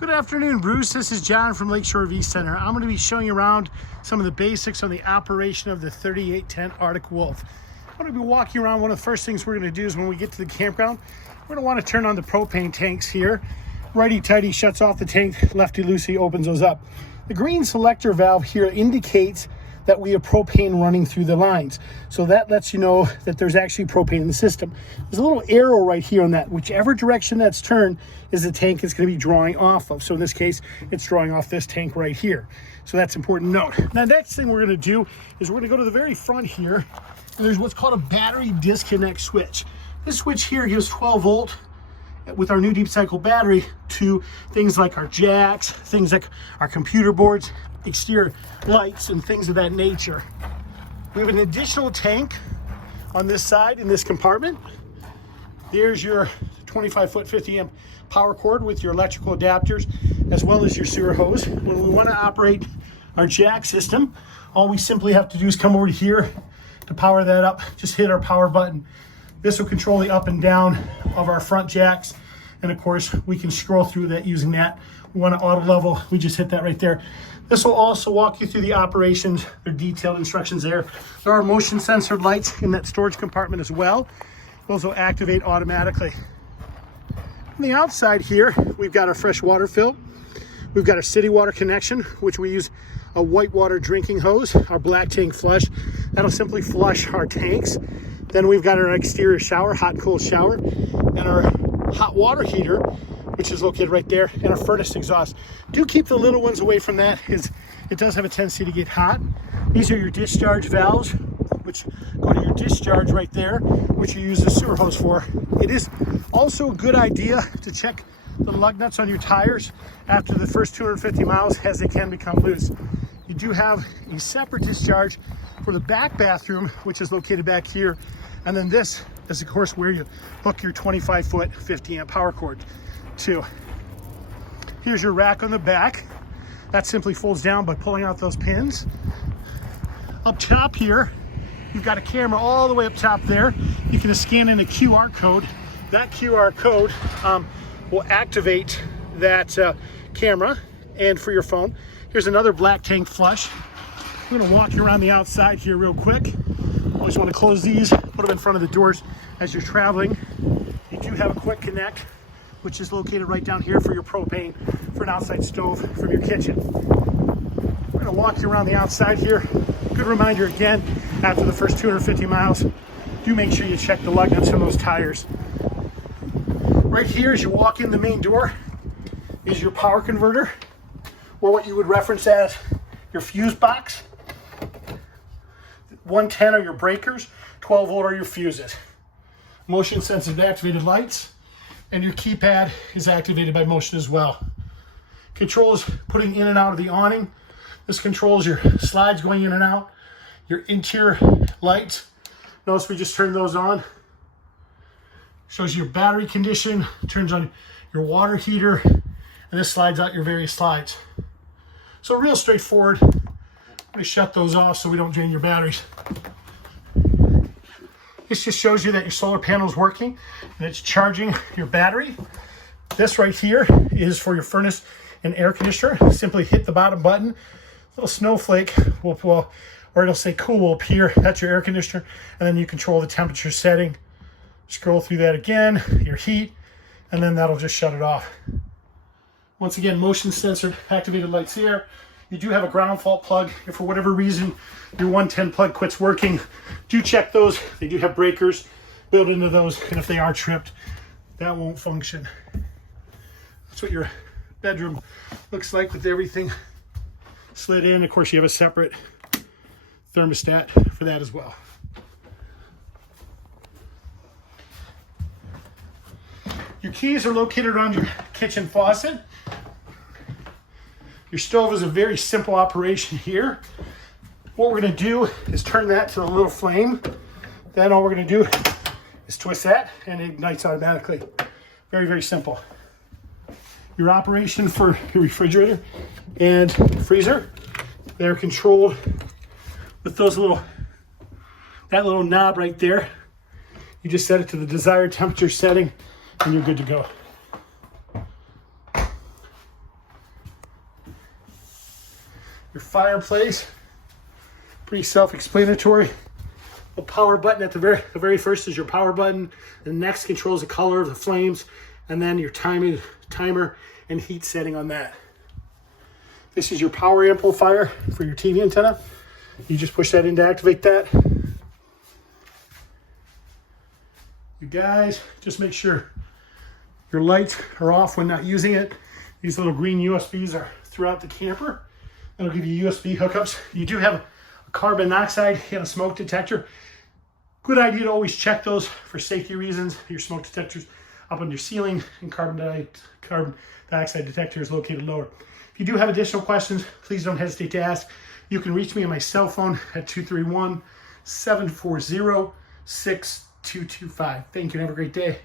Good afternoon, Bruce. This is John from Lakeshore RV Center. I'm going to be showing you around some of the basics on the operation of the 3810 Arctic Wolf. I'm going to be walking around. One of the first things we're going to do is when we get to the campground, we're going to want to turn on the propane tanks here. Righty-tighty shuts off the tank, lefty-loosey opens those up. The green selector valve here indicates that we have propane running through the lines. So that lets you know that there's actually propane in the system. There's a little arrow right here on that. Whichever direction that's turned is the tank it's going to be drawing off of. So in this case, it's drawing off this tank right here. So that's important to note. Now, next thing we're going to do is we're going to go to the very front here, and there's what's called a battery disconnect switch. This switch here gives 12 volt with our new deep cycle battery to things like our jacks, things like our computer boards, exterior lights, and things of that nature. We have an additional tank on this side in this compartment. There's your 25-foot 50-amp power cord with your electrical adapters as well as your sewer hose. When we want to operate our jack system, all we simply have to do is come over here to power that up. Just hit our power button. This will control the up and down of our front jacks, and of course we can scroll through that using that. We want to auto level, we just hit that right there. This will also walk you through the operations. There are detailed instructions there. There are motion sensor lights in that storage compartment as well. Those will activate automatically. On the outside here, we've got our fresh water fill. We've got our city water connection, which we use a white water drinking hose, our black tank flush. That'll simply flush our tanks. Then we've got our exterior shower, hot and cold shower, and our hot water heater, which is located right there, and our furnace exhaust. Do keep the little ones away from that, as it does have a tendency to get hot. These are your discharge valves, which go to your discharge right there, which you use the sewer hose for. It is also a good idea to check the lug nuts on your tires after the first 250 miles, as they can become loose. You do have a separate discharge for the back bathroom, which is located back here. And then this is, of course, where you hook your 25-foot 50-amp power cord to. Here's your rack on the back. That simply folds down by pulling out those pins. Up top here, you've got a camera all the way up top there. You can scan in a QR code. That QR code will activate that camera and for your phone. Here's another black tank flush. I'm going to walk you around the outside here real quick. Always want to close these, put them in front of the doors as you're traveling. You do have a quick connect, which is located right down here for your propane for an outside stove from your kitchen. We're going to walk you around the outside here. Good reminder again, after the first 250 miles, do make sure you check the lug nuts on those tires. Right here, as you walk in the main door, is your power converter, or what you would reference as your fuse box. 110 are your breakers, 12 volt are your fuses. Motion sensitive activated lights, and your keypad is activated by motion as well. Controls putting in and out of the awning. This controls your slides going in and out, your interior lights. Notice we just turned those on. Shows your battery condition, turns on your water heater, and this slides out your various slides. So real straightforward. I'm going to shut those off so we don't drain your batteries. This just shows you that your solar panel is working and it's charging your battery. This right here is for your furnace and air conditioner. Simply hit the bottom button. A little snowflake will, or it'll say cool will appear. That's your air conditioner. And then you control the temperature setting. Scroll through that again, your heat, and then that'll just shut it off. Once again, motion sensor activated lights here. You do have a ground fault plug. If for whatever reason your 110 plug quits working, do check those. They do have breakers built into those, and if they are tripped, that won't function. That's what your bedroom looks like with everything slid in. Of course, you have a separate thermostat for that as well. Your keys are located around your kitchen faucet. Your stove is a very simple operation here. What we're going to do is turn that to a little flame. Then all we're going to do is twist that and it ignites automatically. Very, very simple. Your operation for your refrigerator and freezer, they're controlled with that little knob right there. You just set it to the desired temperature setting and you're good to go. Your fireplace, pretty self-explanatory. The power button at the very first is your power button. The next controls the color of the flames, and then your timer and heat setting on that. This is your power amplifier for your TV antenna. You just push that in to activate that. You guys, just make sure your lights are off when not using it. These little green USBs are throughout the camper. That'll give you USB hookups. You do have a carbon monoxide and a smoke detector. Good idea to always check those for safety reasons. Your smoke detector's up on your ceiling, and carbon dioxide detector is located lower. If you do have additional questions, please don't hesitate to ask. You can reach me on my cell phone at 231-740-6225. Thank you and have a great day.